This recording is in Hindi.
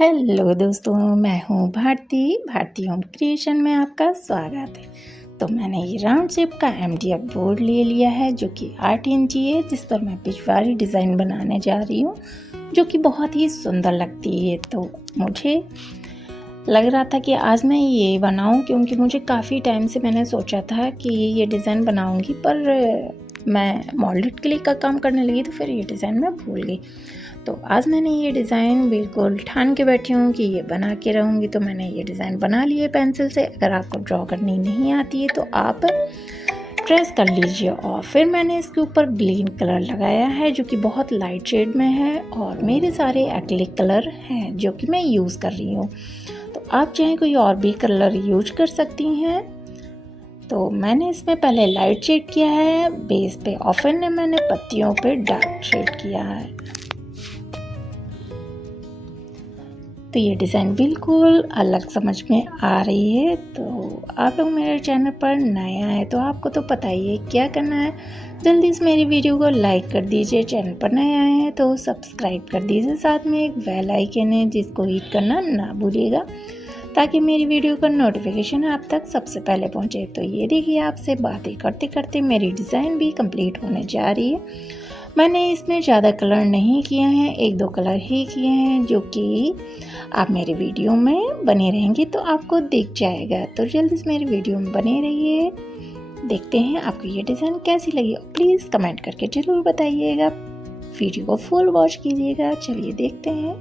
हेलो दोस्तों, मैं हूँ भारतीयोम क्रिएशन में आपका स्वागत है। तो मैंने ये राउंड शेप का एमडीएफ बोर्ड ले लिया है जो कि 8 इंची है, जिस पर मैं पिछवाड़ी डिज़ाइन बनाने जा रही हूँ जो कि बहुत ही सुंदर लगती है। तो मुझे लग रहा था कि आज मैं ये बनाऊँ, क्योंकि मुझे काफ़ी टाइम से मैंने सोचा था कि ये डिज़ाइन बनाऊँगी, पर मैं मोल्डेड क्ले का काम करने लगी तो फिर ये डिज़ाइन मैं भूल गई। तो आज मैंने ये डिज़ाइन बिल्कुल ठान के बैठी हूँ कि ये बना के रहूँगी। तो मैंने ये डिज़ाइन बना ली है पेंसिल से। अगर आपको ड्रॉ करनी नहीं आती है तो आप ट्रेस कर लीजिए। और फिर मैंने इसके ऊपर ग्रीन कलर लगाया है जो कि बहुत लाइट शेड में है, और मेरे सारे एक्रिलिक कलर हैं जो कि मैं यूज़ कर रही हूँ। तो आप चाहें कोई और भी कलर यूज कर सकती हैं। तो मैंने इसमें पहले लाइट शेड किया है बेस पे, और फिर मैंने पत्तियों पे डार्क शेड किया है। तो ये डिज़ाइन बिल्कुल अलग समझ में आ रही है। तो आप लोग मेरे चैनल पर नए आए तो आपको तो पता ही है क्या करना है। जल्दी से मेरी वीडियो को लाइक कर दीजिए, चैनल पर नए आए हैं तो सब्सक्राइब कर दीजिए, साथ में एक बेल आइकन है जिसको हिट करना ना भूलिएगा ताकि मेरी वीडियो का नोटिफिकेशन आप तक सबसे पहले पहुंचे। तो ये देखिए, आपसे बातें करते करते मेरी डिज़ाइन भी कंप्लीट होने जा रही है। मैंने इसमें ज़्यादा कलर नहीं किए हैं, 1-2 कलर ही किए हैं जो कि आप मेरे वीडियो में बने रहेंगे तो आपको दिख जाएगा। तो जल्दी से मेरी वीडियो में बने रहिए। देखते हैं आपको ये डिज़ाइन कैसी लगी। प्लीज़ कमेंट करके ज़रूर बताइएगा, वीडियो को फुल वॉच कीजिएगा। चलिए देखते हैं।